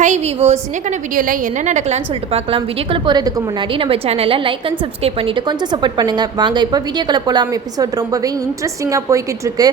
High விவோஸ், இன்னைக்கான வீடியோவில் என்ன நடக்கலாம்னு சொல்லிட்டு பார்க்கலாம். வீடியோக்குள்ளே போகிறதுக்கு முன்னாடி நம்ம சேனலை லைக் அண்ட் சப்ஸ்கிரைப் பண்ணிவிட்டு கொஞ்சம் சப்போர்ட் பண்ணுங்கள். வாங்க இப்போ வீடியோக்குள்ளே போகலாம். எபிசோட் ரொம்பவே இன்ட்ரெஸ்டிங்காக போய்கிட்டு இருக்கு.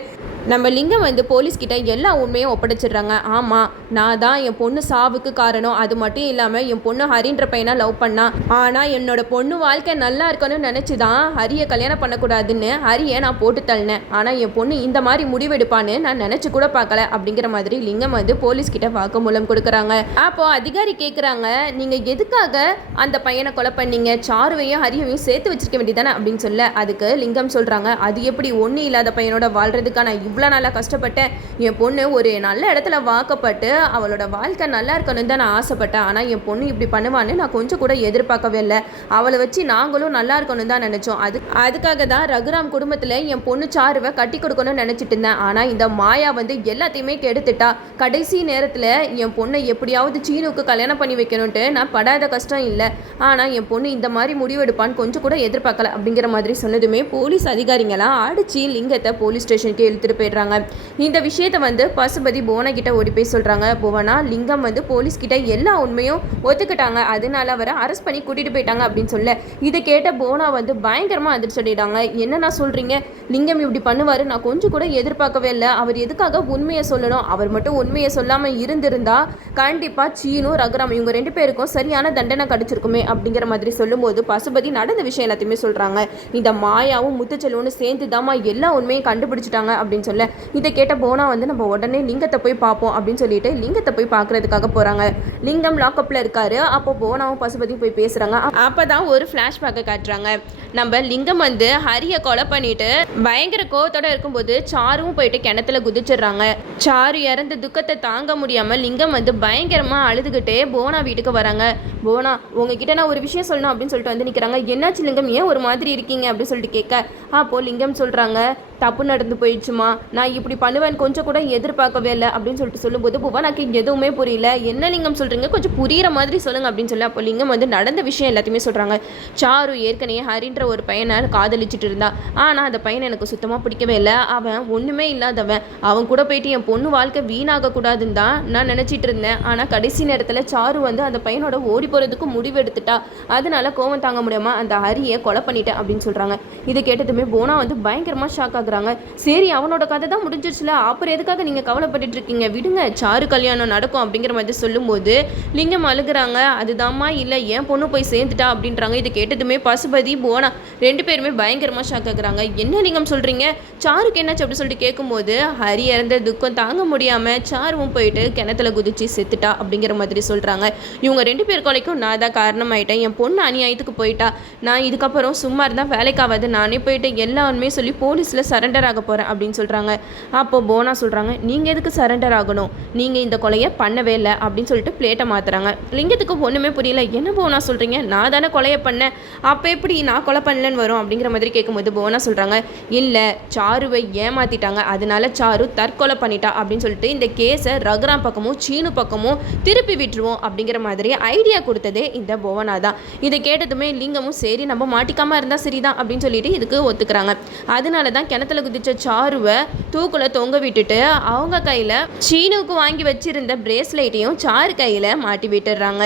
நம்ம லிங்கம் போலீஸ்கிட்ட எல்லா உண்மையும் ஒப்படைச்சிடுறாங்க. ஆமாம், நான் தான் என் பொண்ணு சாவுக்கு காரணம். அது மட்டும் இல்லாமல் என் பொண்ணு ஹரின்ற பையனை லவ் பண்ணா. ஆனால் என்னோட பொண்ணு வாழ்க்கை நல்லா இருக்கணும்னு நினச்சி தான் ஹரியை கல்யாணம் பண்ணக்கூடாதுன்னு ஹரியை நான் போட்டு தள்ளினேன். ஆனால் என் பொண்ணு இந்த மாதிரி முடிவெடுப்பான்னு நான் நினச்சி கூட பார்க்கல அப்படிங்கிற மாதிரி லிங்கம் போலீஸ்கிட்ட வாக்குமூலம் கொடுக்குறாங்க. அப்போது அதிகாரி கேட்குறாங்க, நீங்கள் எதுக்காக அந்த பையனை கொலை பண்ணீங்க? சாருவையும் ஹரியவையும் சேர்த்து வச்சிருக்க வேண்டியதானே அப்படின்னு சொல்ல, அதுக்கு லிங்கம் சொல்கிறாங்க, அது எப்படி ஒன்றும் இல்லாத பையனோட வாழ்கிறதுக்கான இவ்வளோ நாளாக கஷ்டப்பட்டேன். என் பொண்ணு ஒரு நல்ல இடத்துல வாக்கப்பட்டு அவளோட வாழ்க்கை நல்லா இருக்கணும்னு தான் நான் ஆசைப்பட்டேன். ஆனால் என் பொண்ணு இப்படி பண்ணுவான்னு நான் கொஞ்சம் கூட எதிர்பார்க்கவே இல்லை. அவளை வச்சு நாங்களும் நல்லா இருக்கணும்னு தான் நினச்சோம். அதுக்காக தான் ரகுராம் குடும்பத்தில் என் பொண்ணு சாருவை கட்டி கொடுக்கணும்னு நினச்சிட்டு இருந்தேன். ஆனால் இந்த மாயா எல்லாத்தையுமே கெடுத்துட்டா. கடைசி நேரத்தில் என் பொண்ணை எப்படியாவது சீனுக்கு கல்யாணம் பண்ணி வைக்கணும்ட்டு நான் படாத கஷ்டம் இல்லை. ஆனால் என் பொண்ணு இந்த மாதிரி முடிவெடுப்பான்னு கொஞ்சம் கூட எதிர்பார்க்கல அப்படிங்கிற மாதிரி சொன்னதுமே போலீஸ் அதிகாரிங்களாம் அடிச்சு லிங்கத்தை போலீஸ் ஸ்டேஷனுக்கு இழுத்துட்டு போயிடுறாங்க. இந்த விஷயத்தை பசுபதி புவனா கிட்ட ஓடி போய் சொல்றாங்க. புவனா, லிங்கம் போலீஸ் கிட்ட எல்லா உண்மையும் ஒத்துக்கிட்டாங்க, அதனால அவரை அரெஸ்ட் பண்ணி கூட்டிட்டு போயிட்டாங்க அப்படின்னு சொல்ல, இதை கேட்ட புவனா பயங்கரமா அதிர்ச்சி அடைகிறாங்க. என்னன்னா சொல்றீங்க? லிங்கம் இப்படி பண்ணுவாரு நான் கொஞ்சம் கூட எதிர்பார்க்கவே இல்லை. அவர் எதுக்காக உண்மையை சொல்லணும்? அவர் மட்டும் உண்மையை சொல்லாம இருந்திருந்தா கண்டிப்பா சீனு ரகுராம் இவங்க ரெண்டு பேருக்கும் சரியான தண்டனை கிடைச்சிருக்குமே அப்படிங்கிற மாதிரி சொல்லும்போது பசுபதி நடந்த விஷயம் எல்லாத்தையுமே சொல்றாங்க. இந்த மாயாவும் முத்துச்செல்வனும் சேர்ந்து தாமா எல்லா உண்மையும் கண்டுபிடிச்சிட்டாங்க அப்படின்னு சொல்ல, இதை கேட்ட போனா நம்ம உடனே லிங்கத்தை போய் பார்ப்போம் அப்படின்னு சொல்லிட்டு லிங்கத்தை போய் பார்க்கறதுக்காக போறாங்க. லிங்கம் லாக்அப்ல இருக்காரு. அப்போ போனாவும் பசுபதியும் போய் பேசுறாங்க. அப்பதான் ஒரு ஃபிளாஷ்பேக்கை காட்டுறாங்க. நம்ம லிங்கம் ஹரியை கொலை பண்ணிட்டு பயங்கர கோவத்தோட இருக்கும்போது சாருவும் போயிட்டு கிணத்துல குதிச்சிடுறாங்க. சாரு இறந்த துக்கத்தை தாங்க முடியாம லிங்கம் பயங்கரமா அழுதுகிட்டே போனா வீட்டுக்கு வராங்க. போனா, உங்ககிட்ட நான் ஒரு விஷயம் சொல்லணும் அப்படின்னு சொல்லிட்டு நிற்கிறாங்க. என்னாச்சு லிங்கம், ஏன் ஒரு மாதிரி இருக்கீங்க அப்படின்னு சொல்லிட்டு கேட்க, அப்போ லிங்கம் சொல்றாங்க, தப்பு நடந்து போயிடுச்சுமா, நான் இப்படி பண்ணுவேன் கொஞ்சம் கூட எதிர்பார்க்கவே இல்லை அப்படின்னு சொல்லிட்டு சொல்லும்போது புவனாக்கு எதுவுமே புரியல. என்ன லிங்கம் சொல்றீங்க, கொஞ்சம் புரியுற மாதிரி சொல்லுங்க அப்படின்னு சொல்லி அப்போ லிங்கம் நடந்த விஷயம் எல்லாத்தையுமே சொல்றாங்க. சாரு ஏற்கனவே ஹரின்ற ஒரு பையனை காதலிச்சுட்டு இருந்தா. ஆனால் அந்த பையனை எனக்கு சுத்தமாக பிடிக்கவே இல்லை. அவன் ஒன்றுமே இல்லாதவன். அவன் கூட போயிட்டு என் பொண்ணு வாழ்க்கை வீணாக கூடாதுன்னு தான் நான் நினச்சிட்டு இருந்தேன். ஆனால் கடைசி நேரத்தில் சாரு அந்த பையனோட ஓடி போகிறதுக்கு முடிவு எடுத்துட்டா. அதனால கோவம் தாங்க முடியாம அந்த ஹரியை கொலை பண்ணிட்டேன் அப்படின்னு சொல்கிறாங்க. இதை கேட்டதுமே போனா பயங்கரமாக ஷாக் ஆகுறாங்க. சரி, அவனோட கதை தான் முடிஞ்சிருச்சுல, அப்புறம் எதுக்காக நீங்கள் கவலைப்பட்டு இருக்கீங்க, விடுங்க, சாரு கல்யாணம் நடக்கும் அப்படிங்கிற மாதிரி சொல்லும்போது லிங்கம் அழுகுறாங்க. அதுதாம்மா இல்லை, என் பொண்ணு போய் சேர்ந்துட்டா அப்படின்றாங்க. இதை கேட்டதுமே பசுபதி போனா ரெண்டு பேருமே பயங்கரமாக ஷாக் ஆகுறாங்க. என்ன லிங்கம் சொல்கிறீங்க, சாருக்கு என்னாச்சு அப்படின்னு சொல்லிட்டு கேட்கும்போது, ஹரி இறந்த துக்கம் தாங்க முடியாமல் சாருவும் போயிட்டு கிணத்துல குதிச்சு செத்துட்டா அப்படிங்கிற மாதிரி சொல்கிறாங்க. இவங்க ரெண்டு பேர் கொலைக்கும் நான் தான் காரணமாயிட்டேன். என் பொண்ணு அநியாயத்துக்கு போயிட்டா. நான் இதுக்கப்புறம் சும்மா இருந்தால் வேலைக்காவது, நானே போயிட்டு எல்லாருமே சொல்லி போலீஸில் சரண்டர் ஆக போகிறேன் அப்படின்னு சொல்கிறாங்க. அப்போ போனா சொல்கிறாங்க, நீங்கள் எதுக்கு சரண்டர் ஆகணும், நீங்கள் இந்த கொலையை பண்ணவே இல்லை அப்படின்னு சொல்லிட்டு பிளேட்டை மாற்றுறாங்க. லிங்கத்துக்கு ஒன்றுமே புரியல. என்ன போனா சொல்கிறீங்க, நான் தானே கொலையை பண்ணேன், அப்போ எப்படி நான் கொலை பண்ணலன்னு வரும் அப்படிங்கிற மாதிரி கேட்கும்போது போனா சொல்கிறாங்க, இல்லை, சாருவை ஏமாற்றிட்டாங்க, அதனால சாரு தற்கொலை பண்ணிட்டா அப்படின்னு சொல்லிட்டு இந்த கேஸை ரகுராம் பக்கமும் சீனு பக்கமும் திருப்பி விட்டுருவோம் அப்படிங்கிற மாதிரி ஐடியா கொடுத்ததே இந்த புவனா தான். இதை கேட்டதுமே லிங்கமும் சரி, நம்ம மாட்டிக்காமல் இருந்தால் சரிதான் அப்படின்னு சொல்லிட்டு இதுக்கு ஒத்துக்கிறாங்க. அதனால தான் கிணத்துல குதிச்ச சாருவை தூக்குல தொங்க விட்டுட்டு அவங்க கையில் சீனுக்கு வாங்கி வச்சிருந்த பிரேஸ்லைட்டையும் சாரு கையில் மாட்டி விட்டுடுறாங்க.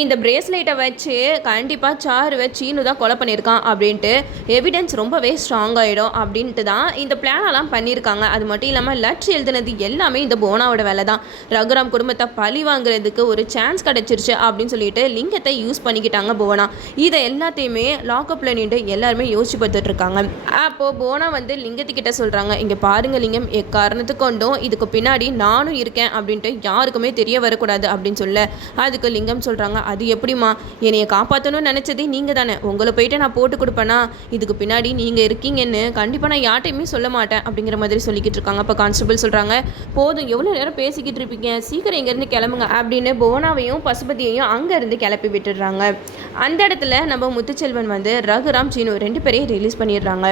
இந்த பிரேஸ்லைட்டை வச்சு கண்டிப்பாக சாருவை சீனு தான் கொலை பண்ணியிருக்கான் அப்படின்ட்டு எவிடன்ஸ் ரொம்பவே ஸ்ட்ராங் ஆகிடும் அப்படின்ட்டு தான் இந்த பிளானெல்லாம் பண்ணியிருக்காங்க. அது மட்டும் இல்லாமல் லெட்டர் எழுதுனது எல்லாமே இந்த போனாவோட வேலை தான். ரகுராம் குடும்பத்தை பழி வாங்குறதுக்கு ஒரு சான்ஸ் கிடச்சிருச்சு அப்படின்னு சொல்லிட்டு லிங்கத்தை யூஸ் பண்ணிக்கிட்டாங்க போனா. இதை எல்லாத்தையுமே லாக்அப்பில் நின்று எல்லாருமே யோசிச்சு பார்த்துட்டு இருக்காங்க. அப்போது போனா லிங்கத்துக்கிட்ட சொல்கிறாங்க, இங்கே பாருங்க லிங்கம், எக்காரணத்துக்கு கொண்டும் இதுக்கு பின்னாடி நானும் இருக்கேன் அப்படின்ட்டு யாருக்குமே தெரிய வரக்கூடாது அப்படின்னு சொல்ல, அதுக்கு லிங்கம் சொல்கிறாங்க, அது எப்படிமா, என்னைய காப்பாற்றணும்னு நினச்சதே நீங்கள் தானே, உங்களை போயிட்டு நான் போட்டு கொடுப்பேனா, இதுக்கு பின்னாடி நீங்கள் இருக்கீங்கன்னு கண்டிப்பாக நான் யார்ட்டையுமே சொல்ல மாட்டேன் அப்படிங்கிற மாதிரி சொல்லிக்கிட்டு இருக்காங்க. அப்போ கான்ஸ்டபிள் சொல்கிறாங்க, போதும், எவ்வளோ நேரம் பேசிக்கிட்டு இருப்பீங்க, சீக்கிரம் இங்கேருந்து கிளம்புங்க அப்படின்னு போனாவையும் பசுபதியையும் அங்கேருந்து கிளப்பி விட்டுடுறாங்க. அந்த இடத்துல நம்ம முத்துச்செல்வன் ரகுராம் சீனு ரெண்டு பேரையும் ரிலீஸ் பண்ணிடுறாங்க.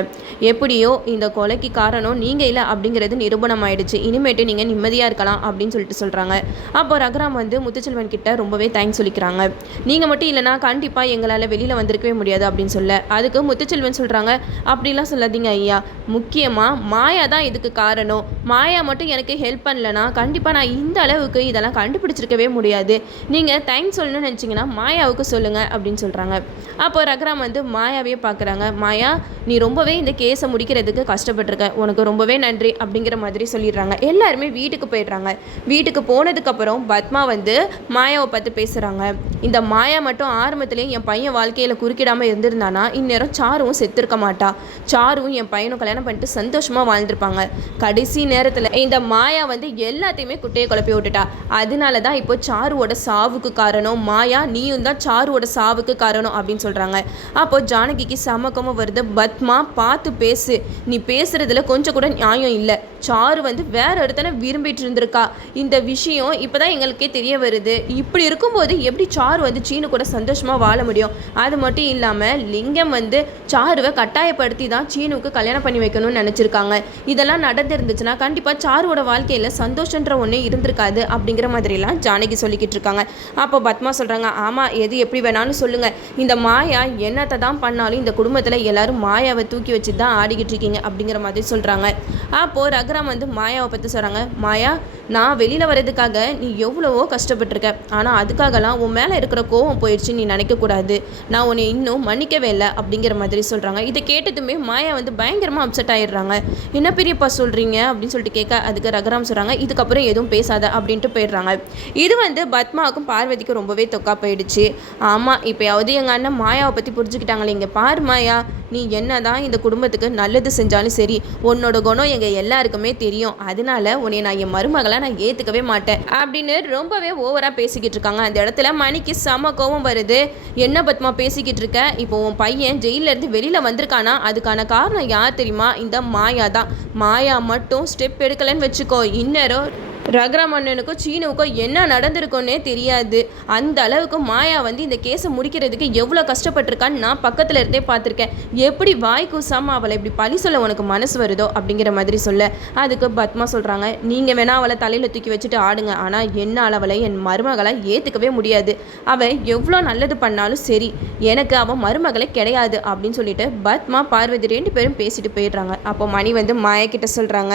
எப்படியோ இந்த கொலைக்கு காரணம் நீங்கள் இல்லை அப்படிங்கிறது நிரூபணம் ஆயிடுச்சு, இனிமேட்டு நீங்கள் நிம்மதியாக இருக்கலாம் அப்படின்னு சொல்லிட்டு சொல்கிறாங்க. அப்போ ரகுராம் முத்துச்செல்வன் கிட்ட ரொம்பவே தேங்க்ஸ் சொல்லிக்கிறாங்க. சொல்கிறாங்க. நீங்கள் மட்டும் இல்லைனா கண்டிப்பாக எங்களால் வெளியில் வந்திருக்கவே முடியாது அப்படின்னு சொல்ல, அதுக்கு முத்துச்செல்வன் சொல்கிறாங்க, அப்படிலாம் சொல்லாதீங்க ஐயா, முக்கியமாக மாயா தான் இதுக்கு காரணம். மாயா மட்டும் எனக்கு ஹெல்ப் பண்ணலனா கண்டிப்பாக நான் இந்த அளவுக்கு இதெல்லாம் கண்டுபிடிச்சிருக்கவே முடியாது. நீங்கள் தேங்க்ஸ் சொல்லணும்னு நினச்சிங்கன்னா மாயாவுக்கு சொல்லுங்கள் அப்படின்னு சொல்கிறாங்க. அப்போ ரகுராம் வந்து மாயாவே பார்க்குறாங்க. மாயா, நீ ரொம்பவே இந்த கேஸை முடிக்கிறதுக்கு கஷ்டப்பட்டிருக்க, உனக்கு ரொம்பவே நன்றி அப்படிங்கிற மாதிரி சொல்லிடுறாங்க. எல்லாருமே வீட்டுக்கு போயிடுறாங்க. வீட்டுக்கு போனதுக்கப்புறம் பத்மா வந்து மாயாவை பார்த்து பேசுகிறாங்க. இந்த மாயா மட்டும் ஆரம்பத்துலேயே என் பையன் வாழ்க்கையில் குறுக்கிடாமல் இருந்திருந்தானா இந்நேரம் சாருவும் செத்துருக்க மாட்டா. சாருவும் என் பையனும் கல்யாணம் பண்ணிட்டு சந்தோஷமாக வாழ்ந்துருப்பாங்க. கடைசி நேரத்தில் இந்த மாயா வந்து எல்லாத்தையுமே குட்டையை குழப்பி விட்டுட்டா. அதனால தான் இப்போ சாருவோட சாவுக்கு காரணம் மாயா, நீயும் தான் சாருவோட சாவுக்கு காரணம் அப்படின்னு சொல்கிறாங்க. அப்போ ஜானகிக்கு சமக்கமாக வருது. பத்மா, பார்த்து பேசு, நீ பேசுகிறதுல கொஞ்சம் கூட நியாயம் இல்லை. சாரு வந்து வேற ஒருத்தனை விரும்பிட்டு இருந்திருக்கா. இந்த விஷயம் இப்போ தான் எங்களுக்கே தெரிய வருது. இப்படி இருக்கும்போது எப்படி சாரு வந்து சீனு கூட சந்தோஷமாக வாழ முடியும்? அது மட்டும் இல்லாமல் லிங்கம் வந்து சாருவை கட்டாயப்படுத்தி தான் சீனுக்கு கல்யாணம் பண்ணி வைக்கணும்னு நினச்சிருக்காங்க. இதெல்லாம் நடந்துருந்துச்சுன்னா கண்டிப்பாக சாருவோட வாழ்க்கையில் சந்தோஷன்ற ஒன்று இருந்திருக்காது அப்படிங்கிற மாதிரிலாம் ஜானகி சொல்லிக்கிட்டு இருக்காங்க. அப்போ பத்மா சொல்கிறாங்க, ஆமாம், எது எப்படி வேணாலும் சொல்லுங்கள், இந்த மாயா என்னத்தை தான் பண்ணாலும் இந்த குடும்பத்தில் எல்லாரும் மாயாவை தூக்கி வச்சு தான் ஆடிக்கிட்டு இருக்கீங்க அப்படிங்கிற மாதிரி சொல்கிறாங்க. அப்போது ரகுராம் வந்து மாயாவை பற்றி சொல்கிறாங்க. மாயா, நான் வெளியில் வர்றதுக்காக நீ எவ்வளவோ கஷ்டப்பட்டிருக்க, ஆனால் அதுக்காகலாம் உன் மேலே இருக்கிற கோவம் போயிடுச்சு நீ நினைக்கக்கூடாது. நான் உன்னை இன்னும் மன்னிக்கவே இல்லை அப்படிங்கிற மாதிரி சொல்கிறாங்க. இதை கேட்டதுமே மாயா வந்து பயங்கரமாக அப்செட் ஆகிடுறாங்க. என்ன பெரியப்பா சொல்கிறீங்க அப்படின்னு சொல்லிட்டு கேட்க, அதுக்கு ரகுராம் சொல்கிறாங்க, இதுக்கப்புறம் எதுவும் பேசாத அப்படின்ட்டு போயிடுறாங்க. இது வந்து பத்மாவுக்கும் பார்வதிக்கும் ரொம்பவே தொக்கா போயிடுச்சு. ஆமாம், இப்போயாவது எங்கள் அண்ணன் மாயாவை பற்றி புரிஞ்சுக்கிட்டாங்களே. இங்கே பாரு மாயா, நீ என்ன தான் இந்த குடும்பத்துக்கு நல்லது செஞ்சாலும் சரி, உன்னோட குணம் எங்கள் எல்லாருக்குமே தெரியும். அதனால உன்னை நான் என் மருமகளை நான் ஏற்றுக்கவே மாட்டேன் அப்படின்னு ரொம்பவே ஓவராக பேசிக்கிட்டு இருக்காங்க. அந்த இடத்துல மணிக்கு செம கோவம் வருது. என்ன பத்மா பேசிக்கிட்டு இருக்க? இப்போ உன் பையன் ஜெயிலேருந்து வெளியில் வந்திருக்கானா, அதுக்கான காரணம் யார் தெரியுமா? இந்த மாயா தான். மாயா மட்டும் ஸ்டெப் எடுக்கலைன்னு வச்சுக்கோ, இந்நேரம் ரகுராம் அண்ணனுக்கும் சீனுவுக்கும் என்ன நடந்திருக்குன்னே தெரியாது. அந்த அளவுக்கு மாயா வந்து இந்த கேஸை முடிக்கிறதுக்கு எவ்வளோ கஷ்டப்பட்டிருக்கான்னு நான் பக்கத்தில் இருந்தே பார்த்துருக்கேன். எப்படி வாய் கூசாமல் அவளை இப்படி பழி சொல்ல உனக்கு மனசு வருதோ அப்படிங்கிற மாதிரி சொல்ல, அதுக்கு பத்மா சொல்கிறாங்க, நீங்கள் வேணா அவளை தலையில் தூக்கி வச்சுட்டு ஆடுங்க, ஆனால் என்னால் அவளை என் மருமகளை ஏற்றுக்கவே முடியாது. அவள் எவ்வளோ நல்லது பண்ணாலும் சரி, எனக்கு அவன் மருமகளை கிடையாது அப்படின்னு சொல்லிட்டு பத்மா பார்வதி 2 பேரும் பேசிட்டு போயிடுறாங்க. அப்போ மணி வந்து மாயா கிட்ட சொல்கிறாங்க,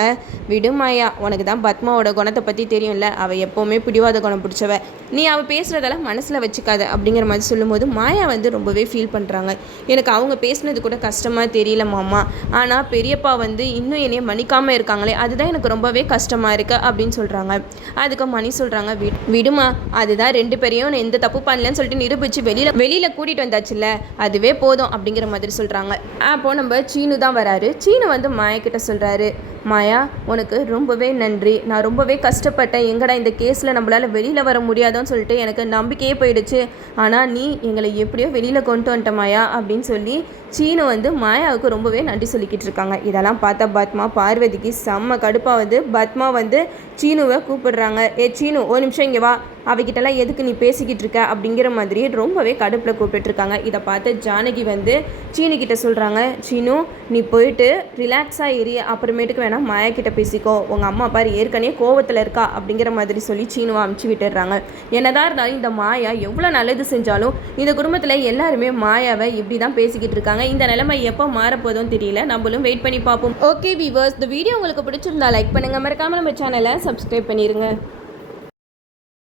விடு மாயா, உனக்கு தான் பத்மாவோட குணத்தை பற்றி தெரியும்ல, அவள் எப்போவுமே பிடிவாத குணம் பிடிச்சவ, நீ அவள் பேசுகிறதெல்லாம் மனசில் வச்சுக்காத அப்படிங்கிற மாதிரி சொல்லும்போது மாயா வந்து ரொம்பவே ஃபீல் பண்ணுறாங்க. எனக்கு அவங்க பேசுனது கூட கஷ்டமாக தெரியல மாமா, ஆனால் பெரியப்பா வந்து இன்னும் என்னைய மன்னிக்காமல் இருக்காங்களே, அதுதான் எனக்கு ரொம்பவே கஷ்டமாக இருக்குது அப்படின்னு சொல்கிறாங்க. அதுக்கு மணி சொல்கிறாங்க, விடுமா, அதுதான் 2 பேரையும் எந்த தப்பு பண்ணலன்னு சொல்லிட்டு நிரூபித்து வெளியில் கூட்டிகிட்டு வந்தாச்சுல்ல, அதுவே போதும் அப்படிங்கிற மாதிரி சொல்கிறாங்க. அப்போது நம்ம சீனு தான் வராரு. சீனு வந்து மாயா கிட்ட சொல்கிறாரு, மாயா, உனக்கு ரொம்பவே நன்றி. நான் ரொம்பவே கஷ்டப்பட்டேன். எங்கடா இந்த கேஸில் நம்மளால் வெளியில் வர முடியாதுன்னு சொல்லிட்டு எனக்கு நம்பிக்கையே போயிடுச்சு. ஆனால் நீ எங்களை எப்படியோ வெளியில் கொண்டு வந்துட்ட மாயா அப்படின்னு சொல்லி சீனு வந்து மாயாவுக்கு ரொம்பவே நன்றி சொல்லிக்கிட்டு இருக்காங்க. இதெல்லாம் பார்த்தா பத்மா பார்வதிக்கு செம்ம கடுப்பாகுது. பத்மா வந்து சீனுவை கூப்பிடுறாங்க. சீனு, ஒரு நிமிஷம் இங்கே வா, அவகிட்டலாம் எதுக்கு நீ பேசிக்கிட்டு இருக்க அப்படிங்கிற மாதிரி ரொம்பவே கடுப்பில் கூப்பிட்டுருக்காங்க. இதை பார்த்து ஜானகி வந்து சீனுக்கிட்ட சொல்கிறாங்க, சீனு, நீ போயிட்டு ரிலாக்ஸாக ஏறி அப்புறமேட்டுக்கு வேணால் மாயா கிட்ட பேசிக்கோ, உங்கள் அம்மா பாரு ஏற்கனவே கோவத்தில் இருக்கா அப்படிங்கிற மாதிரி சொல்லி சீனுவை அமுச்சு விட்டுடுறாங்க. என்னதான் இருந்தாலும் இந்த மாயா எவ்வளோ நல்லது செஞ்சாலும் இந்த குடும்பத்தில் எல்லாருமே மாயாவை இப்படி தான் பேசிக்கிட்டு இருக்காங்க. இந்த நிலைமை எப்போ மாறப்போதும் தெரியல. நம்மளும் வெயிட் பண்ணி பார்ப்போம். ஓகே வீவர்ஸ், இந்த வீடியோ உங்களுக்கு பிடிச்சிருந்தா லைக் பண்ணுங்கள், மறக்காமல் நம்ம சேனலை சப்ஸ்கிரைப் பண்ணிடுங்க.